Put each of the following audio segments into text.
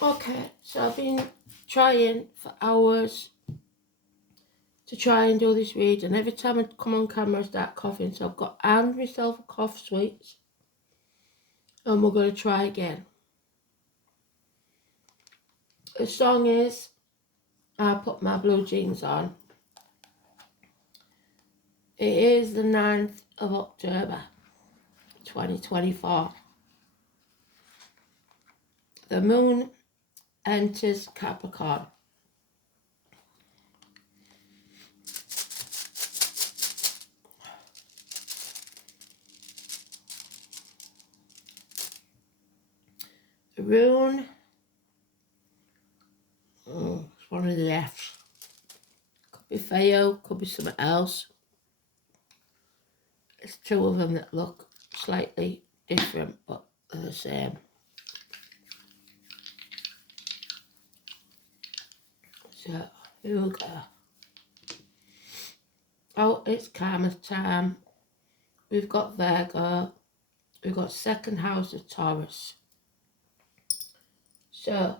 Okay, so I've been trying for hours to try and do this read, and every time I come on camera I start coughing, so I've got hand myself a cough sweets, and we're going to try again. The song is I Put My Blue Jeans On. It is the 9th of October 2024. The moon enters Capricorn. The rune, it's one of the F's. Could be Feo, could be something else. There's two of them that look slightly different, but they're the same. So, here we go. Oh, it's Karma time. We've got Virgo. We've got second house of Taurus. So,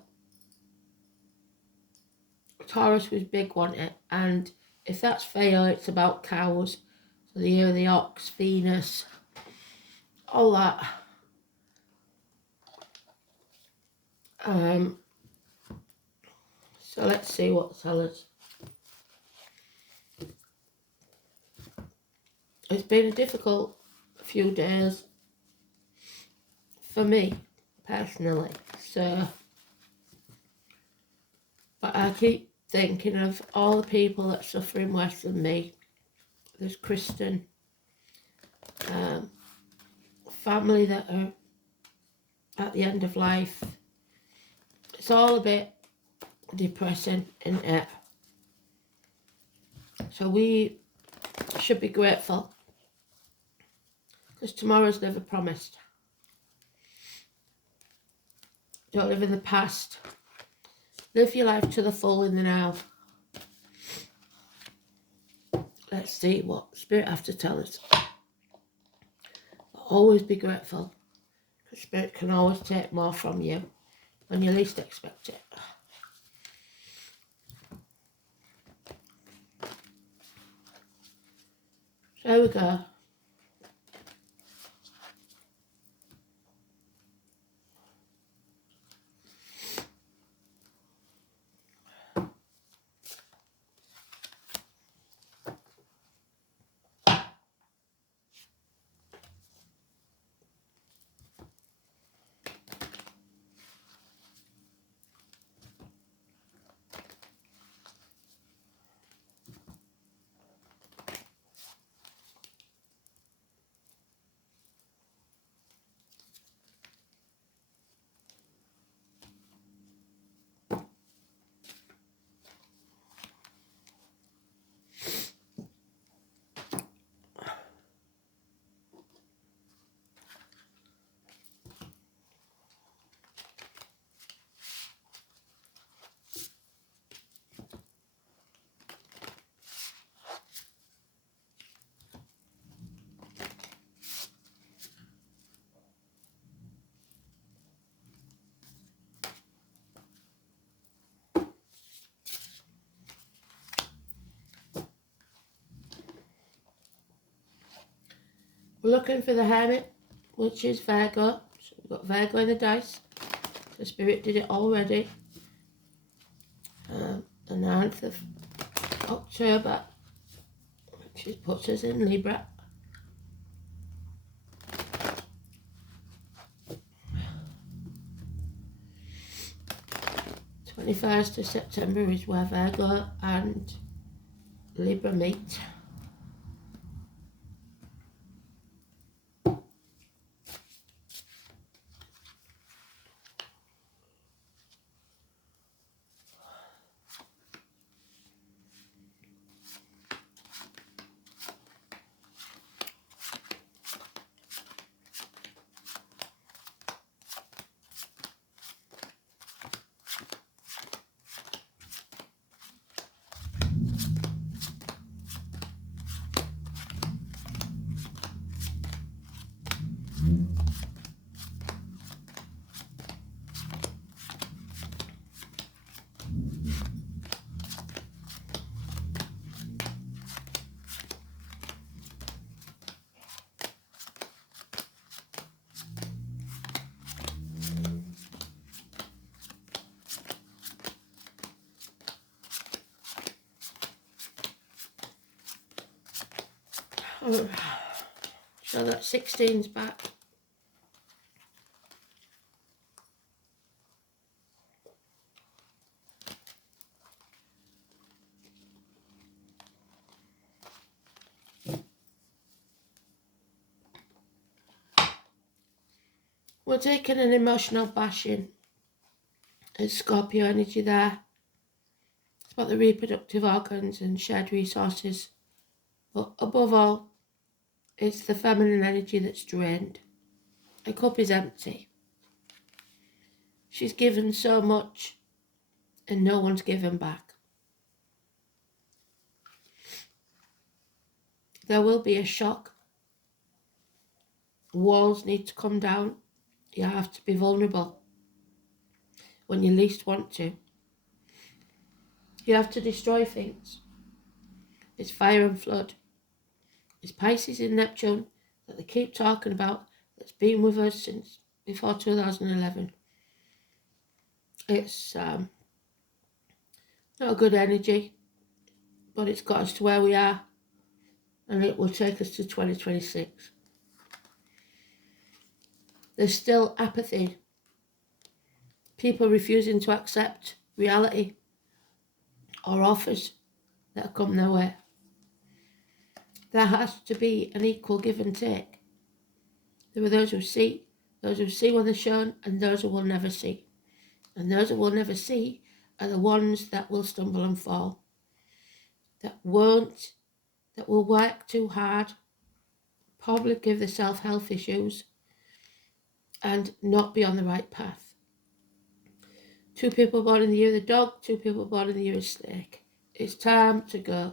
Taurus was big, wasn't it? And if that's Feo, it's about cows. So the year of the ox, Venus, all that. So let's see what they tell us. It's been a difficult few days for me, personally. So, but I keep thinking of all the people that are suffering worse than me. There's Kristen, family that are at the end of life. It's all a bit depressing, isn't it? So we should be grateful, because tomorrow's never promised. Don't live in the past. Live your life to the full in the now. Let's see what Spirit have to tell us. But always be grateful, because Spirit can always take more from you when you least expect it. So there we go. We're looking for the Hermit, which is Virgo. So we've got Virgo in the dice. The Spirit did it already. The 9th of October, which puts us in Libra. The 21st of September is where Virgo and Libra meet. So that 16's back. We're taking an emotional bashing. It's Scorpio energy there. It's about the reproductive organs and shared resources. But above all, it's the feminine energy that's drained. Her cup is empty. She's given so much and no one's given back. There will be a shock. Walls need to come down. You have to be vulnerable when you least want to. You have to destroy things. It's fire and flood. It's Pisces in Neptune that they keep talking about, that's been with us since before 2011. It's not a good energy, but it's got us to where we are, and it will take us to 2026. There's still apathy. People refusing to accept reality or offers that come their way. There has to be an equal give and take. There are those who see when they're shown, and those who will never see. And those who will never see are the ones that will stumble and fall, that will work too hard, probably give themselves health issues, and not be on the right path. 2 people born in the year of the dog, 2 people born in the year of the snake. It's time to go.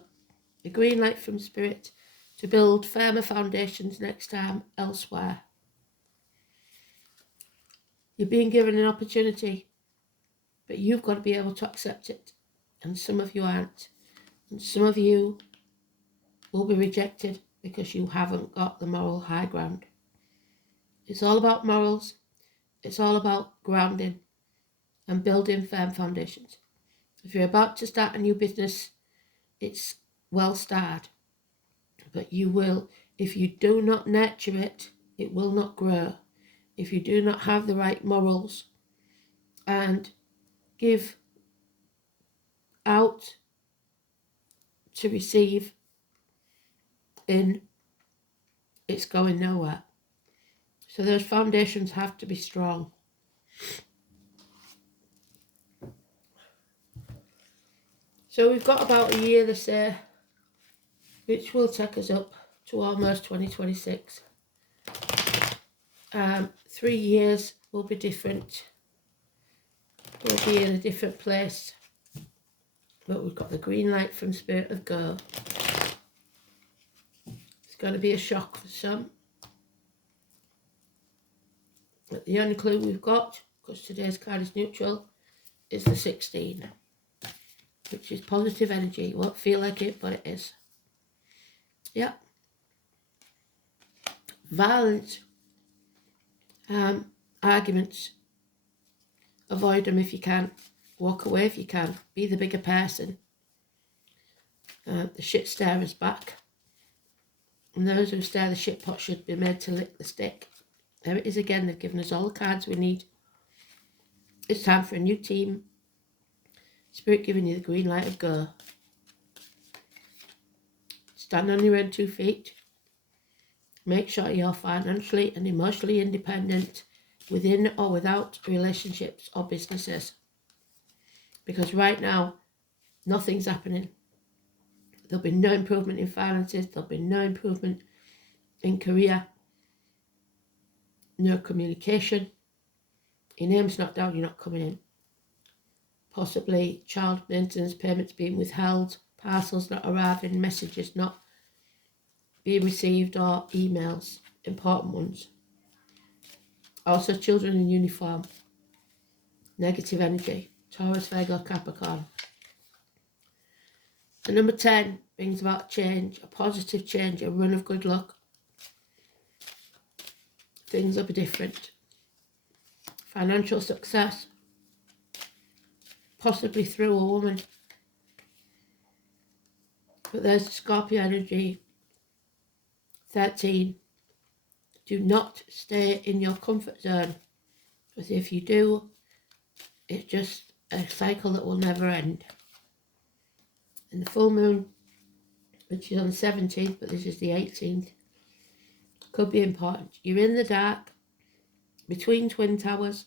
A green light from Spirit to build firmer foundations next time elsewhere. You're being given an opportunity, but you've got to be able to accept it. And some of you aren't. And some of you will be rejected because you haven't got the moral high ground. It's all about morals. It's all about grounding and building firm foundations. If you're about to start a new business, it's well started. But you will, if you do not nurture it, it will not grow. If you do not have the right morals and give out to receive in, it's going nowhere. So those foundations have to be strong. So we've got about a year, they say, which will take us up to almost 2026. 3 years will be different. We'll be in a different place. But we've got the green light from Spirit of Go. It's going to be a shock for some. But the only clue we've got, because today's card is neutral, is the 16, which is positive energy. It won't feel like it, but it is. Yeah. Violent arguments. Avoid them if you can. Walk away if you can. Be the bigger person. The shit stirrer's back. And those who stir the shit pot should be made to lick the stick. There it is again. They've given us all the cards we need. It's time for a new team. Spirit giving you the green light of go. Stand on your own 2 feet. Make sure you're financially and emotionally independent within or without relationships or businesses. Because right now, nothing's happening. There'll be no improvement in finances. There'll be no improvement in career. No communication. Your name's not down, you're not coming in. Possibly child maintenance payments being withheld, parcels not arriving, messages not being received, or emails, important ones. Also children in uniform. Negative energy. Taurus, Virgo, Capricorn. The number 10 brings about change, a positive change, a run of good luck. Things will be different. Financial success. Possibly through a woman. But there's the Scorpio energy 13. Do not stay in your comfort zone, because if you do, it's just a cycle that will never end. And the full moon, which is on the 17th, but this is the 18th, could be important. You're in the dark, between twin towers,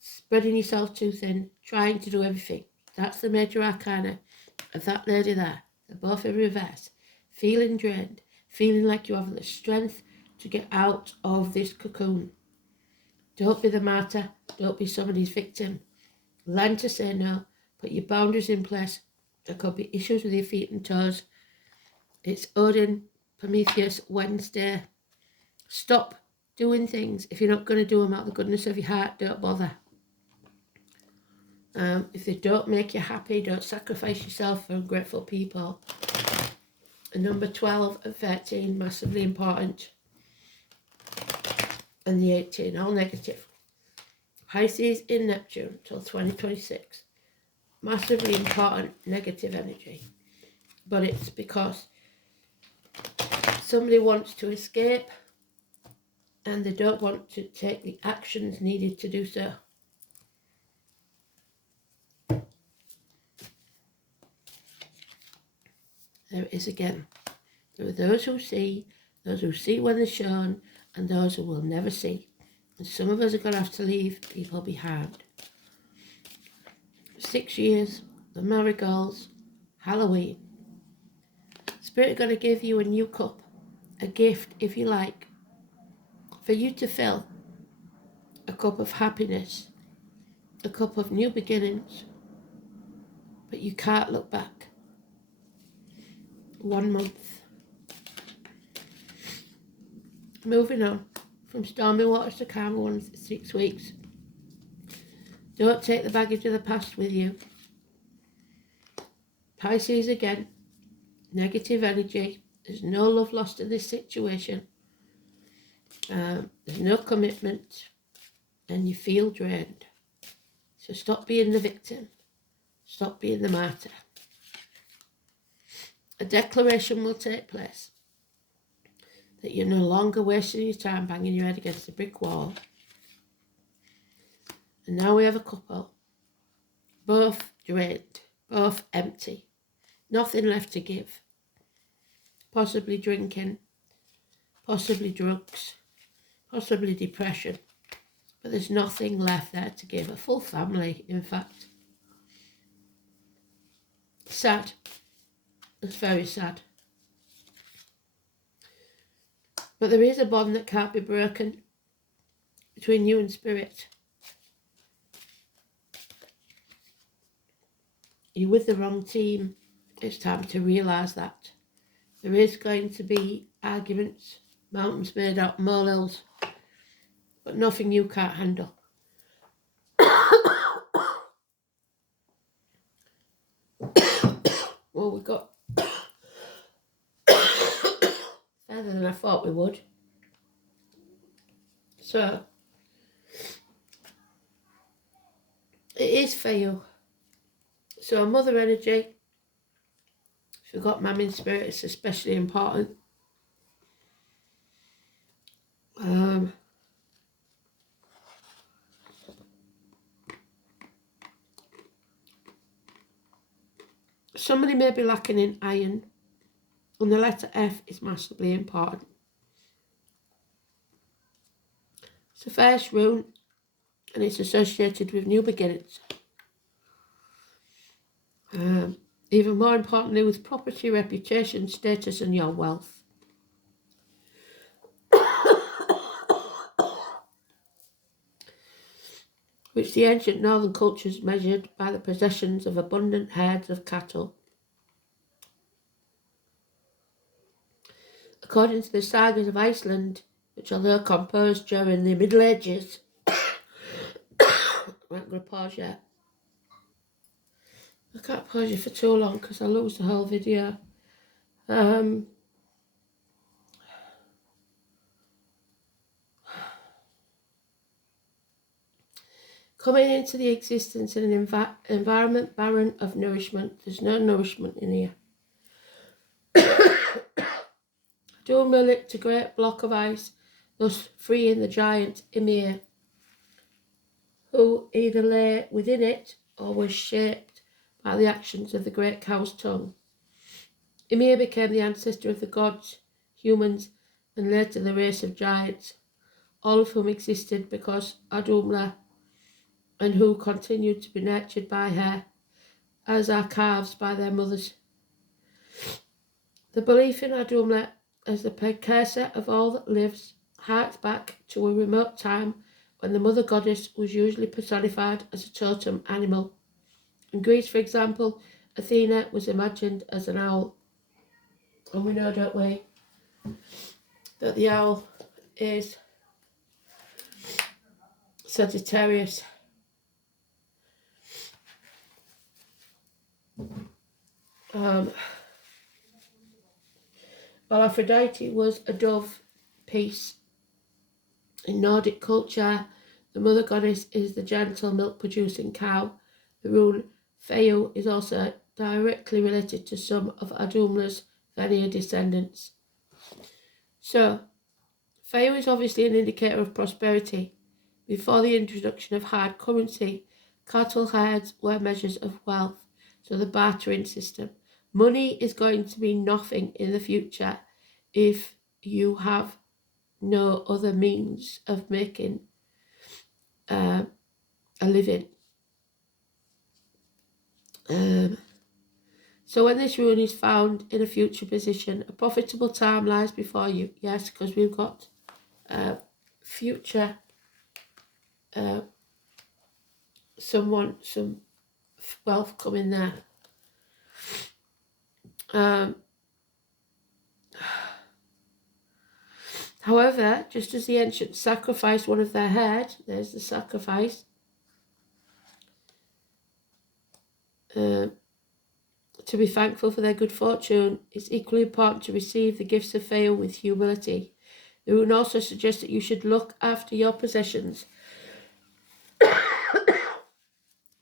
spreading yourself too thin, trying to do everything. That's the major arcana of that lady there. They're both in reverse. Feeling drained, feeling like you haven't the strength to get out of this cocoon. Don't be the martyr, don't be somebody's victim. Learn to say no, put your boundaries in place. There could be issues with your feet and toes. It's Odin, Prometheus, Wednesday. Stop doing things. If you're not going to do them out of the goodness of your heart, don't bother. If they don't make you happy, don't sacrifice yourself for ungrateful people. And number 12 and 13, massively important. And the 18, all negative. Pisces in Neptune till 2026. Massively important negative energy. But it's because somebody wants to escape and they don't want to take the actions needed to do so. There it is again. There are those who see when they're shown, and those who will never see. And some of us are going to have to leave people behind. 6 years, the marigolds, Halloween. Spirit are going to give you a new cup, a gift, if you like, for you to fill. A cup of happiness, a cup of new beginnings, but you can't look back. 1 month. Moving on from stormy waters to calmer ones, 6 weeks. Don't take the baggage of the past with you. Pisces again, negative energy. There's no love lost in this situation. There's no commitment, and you feel drained. So stop being the victim. Stop being the martyr. A declaration will take place that you're no longer wasting your time banging your head against a brick wall. And now we have a couple, both drained, both empty, nothing left to give. Possibly drinking, possibly drugs, possibly depression, but there's nothing left there to give. A full family, in fact. Sad. It's very sad. But there is a bond that can't be broken between you and spirit. You're with the wrong team. It's time to realise that. There is going to be arguments, mountains made out of molehills, but nothing you can't handle. Well, we got further than I thought we would. So, it is for you. So, mother energy, if you've got mum in spirit, it's especially important. Somebody may be lacking in iron, and the letter F is massively important. It's the first rune, and it's associated with new beginnings. Even more importantly, with property, reputation, status, and your wealth. Which the ancient northern cultures measured by the possessions of abundant herds of cattle. According to the sagas of Iceland, which although composed during the Middle Ages, I'm not going to pause yet. I can't pause you for too long because I'll lose the whole video. Coming into the existence in an environment barren of nourishment. There's no nourishment in here. I Adumla licked a great block of ice, thus freeing the giant Ymir, who either lay within it or was shaped by the actions of the great cow's tongue. Ymir became the ancestor of the gods, humans, and later the race of giants, all of whom existed because Adumla, and who continued to be nurtured by her, as are calves by their mothers. The belief in Adumla as the precursor of all that lives harks back to a remote time when the mother goddess was usually personified as a totem animal. In Greece, for example, Athena was imagined as an owl. And we know, don't we, that the owl is Sagittarius. While Aphrodite was a dove, peace. In Nordic culture, the mother goddess is the gentle milk-producing cow. The rune Feu is also directly related to some of Adumla's Vanir descendants. So, Feu is obviously an indicator of prosperity. Before the introduction of hard currency, cattle herds were measures of wealth, so the bartering system. Money is going to be nothing in the future if you have no other means of making a living. So when this rune is found in a future position, a profitable time lies before you. Yes, because we've got future some wealth coming there. However, just as the ancients sacrificed one of their herd, there's the sacrifice, to be thankful for their good fortune, it's equally important to receive the gifts of Feu with humility. The rune also suggests that you should look after your possessions that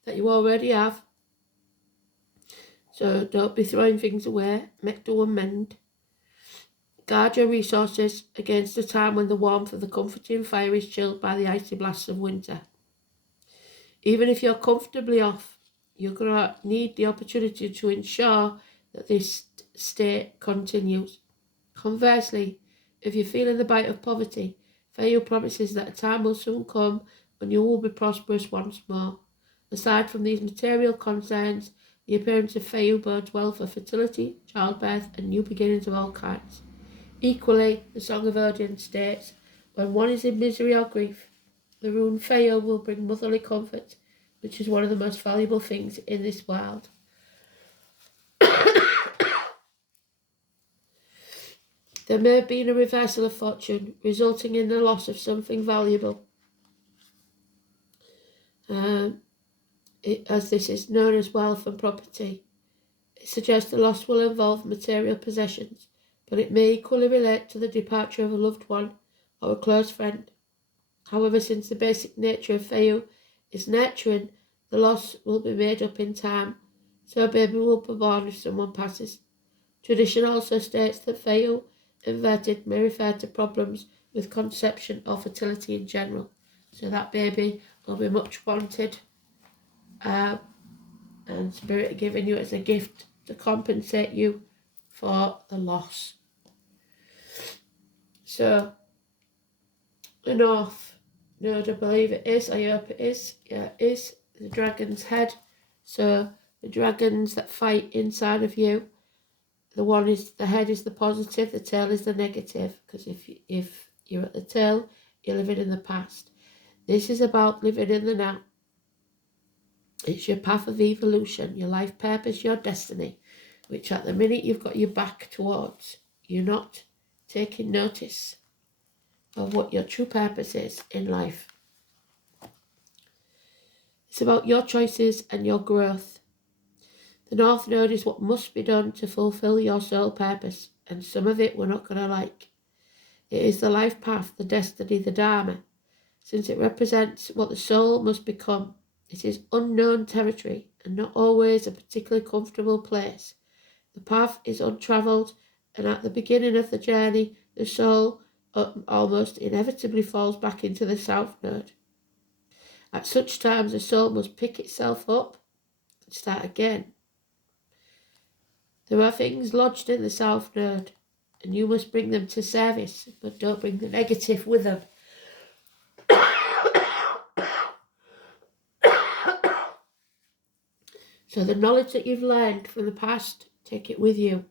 you already have. So don't be throwing things away, make do and mend. Guard your resources against a time when the warmth of the comforting fire is chilled by the icy blasts of winter. Even if you're comfortably off, you're going to need the opportunity to ensure that this state continues. Conversely, if you're feeling the bite of poverty, Feu promises that a time will soon come when you will be prosperous once more. Aside from these material concerns, the appearance of Feu bodes well for fertility, childbirth, and new beginnings of all kinds. Equally, the Song of Odin states, when one is in misery or grief, the rune Feu will bring motherly comfort, which is one of the most valuable things in this world. There may have been a reversal of fortune, resulting in the loss of something valuable, as this is known as wealth and property. It suggests the loss will involve material possessions, but it may equally relate to the departure of a loved one or a close friend. However, since the basic nature of Feu is nurturing, the loss will be made up in time, so a baby will be born if someone passes. Tradition also states that Feu inverted may refer to problems with conception or fertility in general. So that baby will be much wanted, and Spirit giving you as a gift to compensate you for the loss. So, the North Node, I believe it is, I hope it is, yeah, it is the dragon's head. So, the dragons that fight inside of you, the head is the positive, the tail is the negative, because if you're at the tail, you're living in the past. This is about living in the now. It's your path of evolution, your life purpose, your destiny, which at the minute you've got your back towards. You're not taking notice of what your true purpose is in life. It's about your choices and your growth. The North Node is what must be done to fulfill your soul purpose, and some of it we're not going to like. It is the life path, the destiny, the Dharma. Since it represents what the soul must become, it is unknown territory and not always a particularly comfortable place. The path is untravelled And at the beginning of the journey, the soul almost inevitably falls back into the south node. At such times, the soul must pick itself up and start again. There are things lodged in the south node, and you must bring them to service, but don't bring the negative with them. So the knowledge that you've learned from the past, take it with you,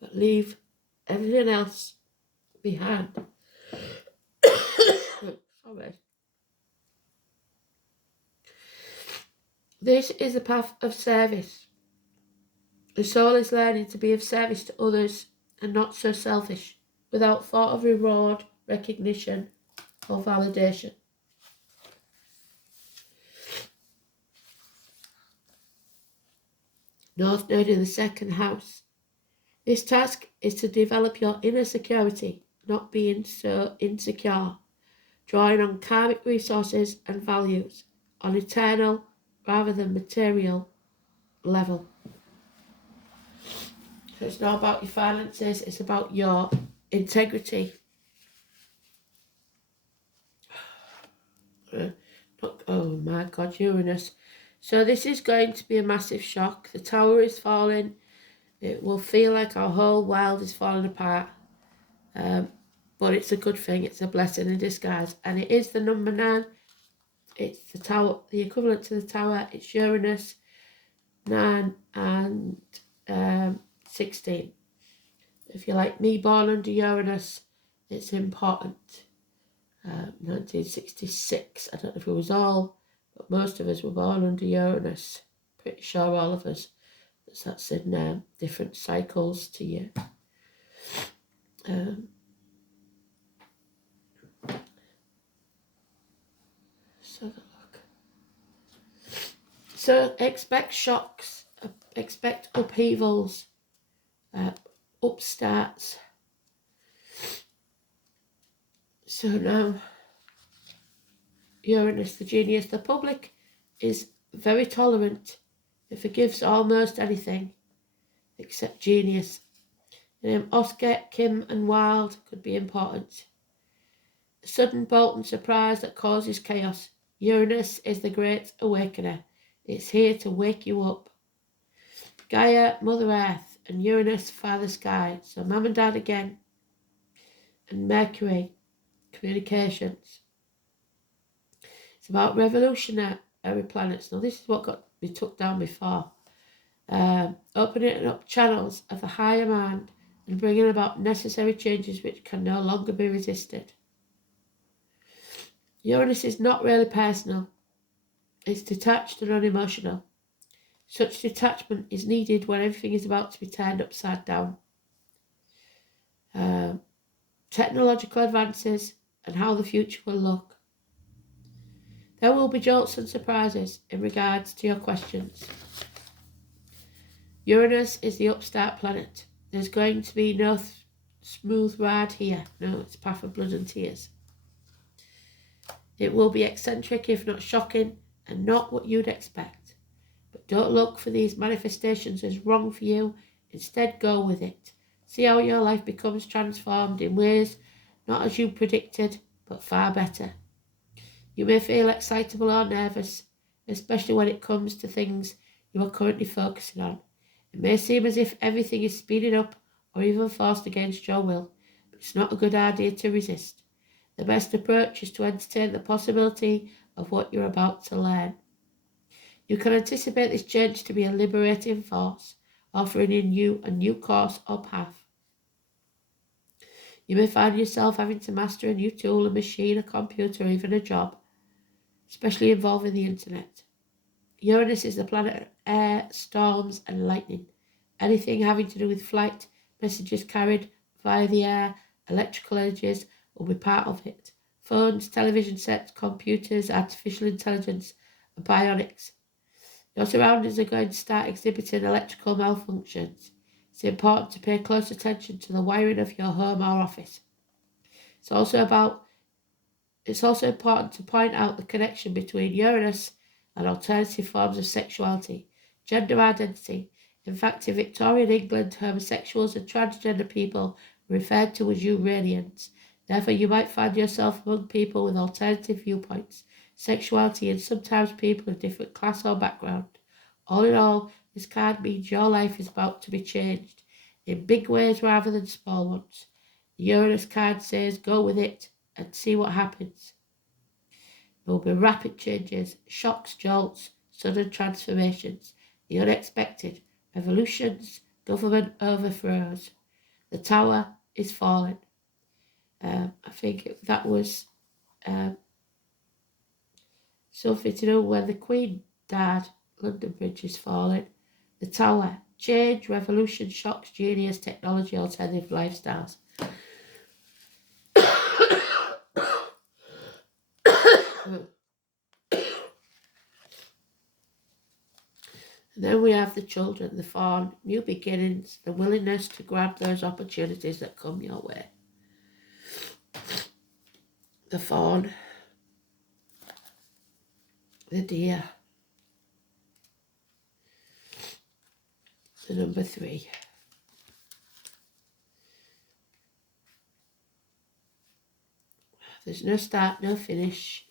but leave everything else behind. Sorry. This is the path of service. The soul is learning to be of service to others and not so selfish, without thought of reward, recognition, or validation. North Node in the second house. This task is to develop your inner security, not being so insecure, drawing on karmic resources and values on eternal rather than material level. So it's not about your finances, it's about your integrity. Oh my God, Uranus. So this is going to be a massive shock. The tower is falling. It will feel like our whole world is falling apart. But it's a good thing. It's a blessing in disguise. And it is the number 9. It's the tower, the equivalent to the tower. It's Uranus, 9 and 16. If you're like me, born under Uranus, it's important. 1966. I don't know if it was all, but most of us were born under Uranus. Pretty sure all of us. That's in different cycles to you. So expect shocks, expect upheavals, upstarts. So now, Uranus, the genius, the public is very tolerant. It forgives almost anything except genius. Oscar, Kim and Wilde could be important. A sudden bolt and surprise that causes chaos. Uranus is the great awakener. It's here to wake you up. Gaia, Mother Earth, and Uranus, Father Sky. So Mum and Dad again. And Mercury, communications. It's about revolutionary planets. Now this is what got me took down before. Opening up channels of the higher mind and bringing about necessary changes which can no longer be resisted. Uranus is not really personal. It's detached and unemotional. Such detachment is needed when everything is about to be turned upside down. Technological advances and how the future will look. There will be jolts and surprises in regards to your questions. Uranus is the upstart planet. There's going to be no smooth ride here. No, it's path of blood and tears. It will be eccentric, if not shocking, and not what you'd expect. But don't look for these manifestations as wrong for you. Instead, go with it. See how your life becomes transformed in ways not as you predicted, but far better. You may feel excitable or nervous, especially when it comes to things you are currently focusing on. It may seem as if everything is speeding up or even forced against your will, but it's not a good idea to resist. The best approach is to entertain the possibility of what you're about to learn. You can anticipate this change to be a liberating force, offering you a new course or path. You may find yourself having to master a new tool, a machine, a computer, or even a job, especially involving the internet. Uranus is the planet of air, storms, and lightning. Anything having to do with flight, messages carried via the air, electrical energies will be part of it. Phones, television sets, computers, artificial intelligence, and bionics. Your surroundings are going to start exhibiting electrical malfunctions. It's important to pay close attention to the wiring of your home or office. It's also important to point out the connection between Uranus and alternative forms of sexuality, gender identity, In fact, in Victorian England, homosexuals and transgender people were referred to as Uranians. Therefore, you might find yourself among people with alternative viewpoints, sexuality, and sometimes people of different class or background. All in all, this card means your life is about to be changed, in big ways rather than small ones. The Uranus card says go with it and see what happens. There will be rapid changes, shocks, jolts, sudden transformations, the unexpected, revolutions, government overthrows. The tower is falling. I think that was something to do when the Queen died. London Bridge is falling. The tower, change, revolution, shocks, genius, technology, alternative lifestyles. And then we have the children, the fawn, new beginnings, the willingness to grab those opportunities that come your way. The fawn, the deer, the number 3. There's no start, no finish.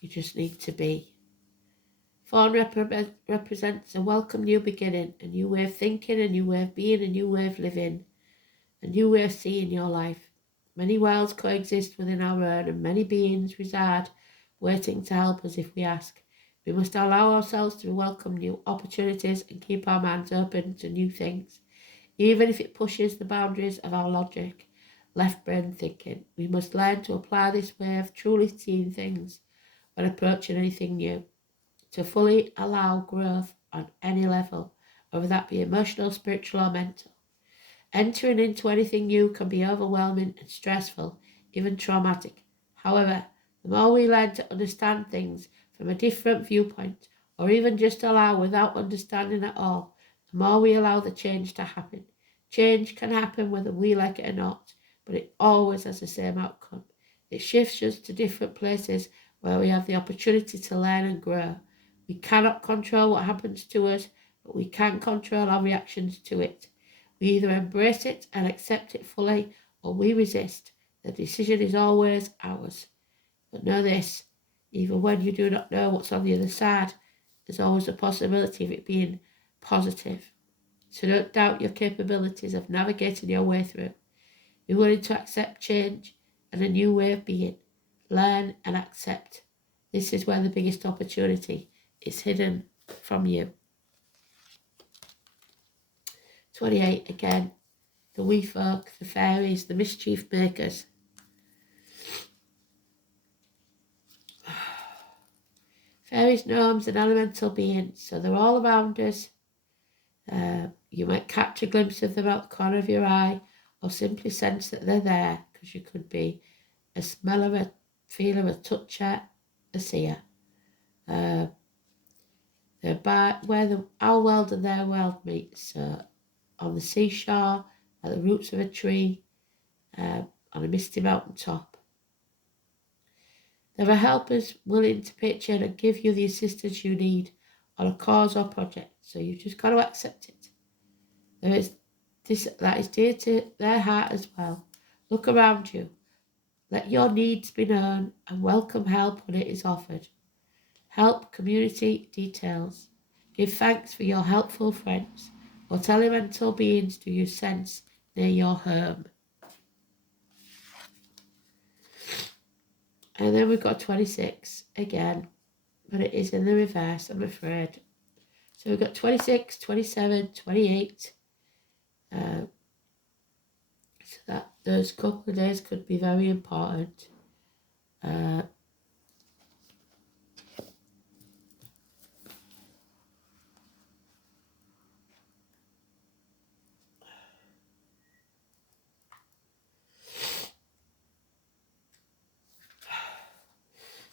You just need to be. Fawn represents a welcome new beginning, a new way of thinking, a new way of being, a new way of living, a new way of seeing your life. Many worlds coexist within our own, and many beings reside, waiting to help us if we ask. We must allow ourselves to welcome new opportunities and keep our minds open to new things, even if it pushes the boundaries of our logic, left brain thinking. We must learn to apply this way of truly seeing things when approaching anything new, to fully allow growth on any level, whether that be emotional, spiritual, or mental. Entering into anything new can be overwhelming and stressful, even traumatic. However, the more we learn to understand things from a different viewpoint, or even just allow without understanding at all, the more we allow the change to happen. Change can happen whether we like it or not, but it always has the same outcome. It shifts us to different places where we have the opportunity to learn and grow. We cannot control what happens to us, but we can control our reactions to it. We either embrace it and accept it fully, or we resist. The decision is always ours. But know this, even when you do not know what's on the other side, there's always a possibility of it being positive. So don't doubt your capabilities of navigating your way through. Be willing to accept change and a new way of being. Learn and accept. This is where the biggest opportunity is hidden from you. 28 again, the wee folk, the fairies, the mischief makers. Fairies, gnomes, and elemental beings, so they're all around us. You might catch a glimpse of them out the corner of your eye, or simply sense that they're there, because you could be a smeller, a feeler, a toucher, a seer. They're by where our world and their world meet. So on the seashore, at the roots of a tree, on a misty mountain top. There are helpers willing to pitch in and give you the assistance you need on a cause or project, so you've just got to accept it. There is this that is dear to their heart as well. Look around you. Let your needs be known and welcome help when it is offered. Help community details. Give thanks for your helpful friends. What elemental beings do you sense near your home? And then we've got 26 again, but it is in the reverse, I'm afraid. So we've got 26, 27, 28. So that those couple of days could be very important.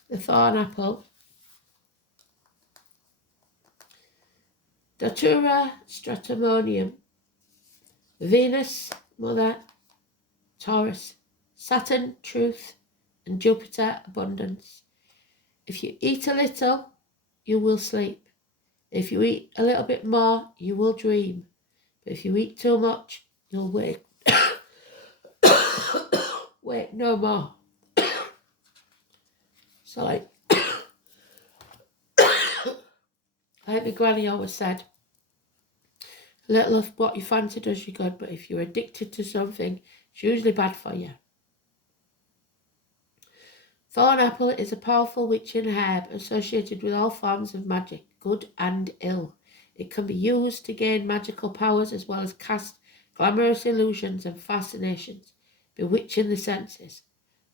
The thorn apple. Datura stratumonium. Venus, Mother, Taurus. Saturn, truth, and Jupiter, abundance. If you eat a little, you will sleep. If you eat a little bit more, you will dream. But if you eat too much, you'll wake no more. So like my granny always said, a little of what you fancy does you good, but if you're addicted to something, it's usually bad for you. Thorn apple is a powerful witching herb associated with all forms of magic, good and ill. It can be used to gain magical powers as well as cast glamorous illusions and fascinations, bewitching the senses.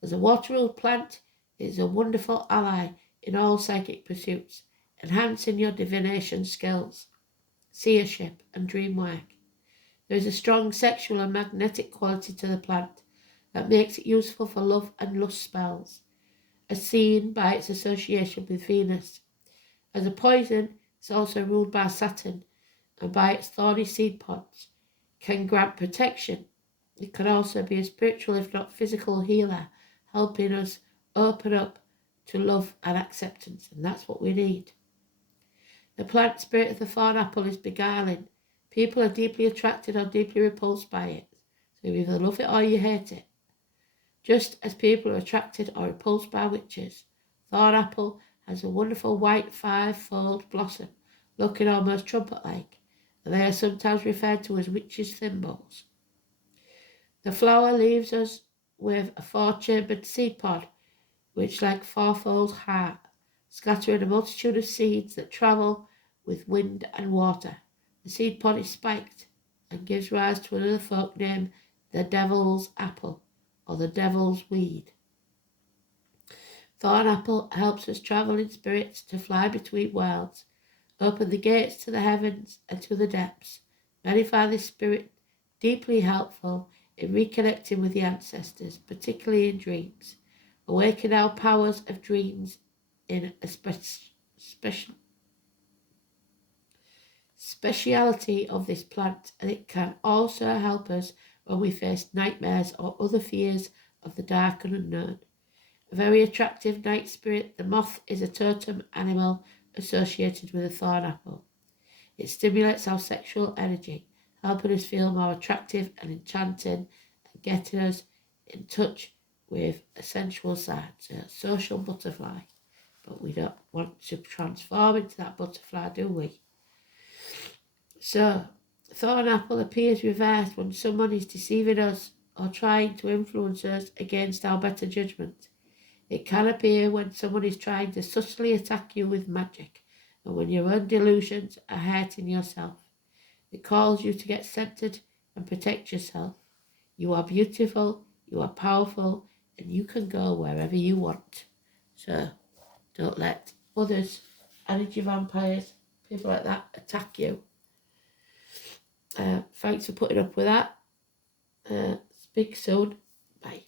As a water-root plant, it is a wonderful ally in all psychic pursuits, enhancing your divination skills, seership, and dream work. There is a strong sexual and magnetic quality to the plant that makes it useful for love and lust spells, as seen by its association with Venus. As a poison, it's also ruled by Saturn, and by its thorny seed pods can grant protection. It can also be a spiritual, if not physical, healer, helping us open up to love and acceptance, and that's what we need. The plant spirit of the thorn apple is beguiling. People are deeply attracted or deeply repulsed by it, so you either love it or you hate it. Just as people are attracted or repulsed by witches, thorn apple has a wonderful white five-fold blossom, looking almost trumpet-like, and they are sometimes referred to as witches' thimbles. The flower leaves us with a four-chambered seed pod, which like fourfold heart, scattering a multitude of seeds that travel with wind and water. The seed pod is spiked and gives rise to another folk name, the devil's apple, or the devil's weed. Thorn apple helps us travel in spirits to fly between worlds, open the gates to the heavens and to the depths. Many find this spirit deeply helpful in reconnecting with the ancestors, particularly in dreams. Awaken our powers of dreams in a speciality of this plant, and it can also help us when we face nightmares or other fears of the dark and unknown. A very attractive night spirit, the moth is a totem animal associated with a thorn apple. It stimulates our sexual energy, helping us feel more attractive and enchanting, and getting us in touch with a sensual side, so a social butterfly. But we don't want to transform into that butterfly, do we? So, thorn apple appears reversed when someone is deceiving us or trying to influence us against our better judgment. It can appear when someone is trying to subtly attack you with magic, and when your own delusions are hurting yourself. It calls you to get centered and protect yourself. You are beautiful, you are powerful, and you can go wherever you want. So, don't let others, energy vampires, people like that attack you. Thanks for putting up with that. Speak soon. Bye.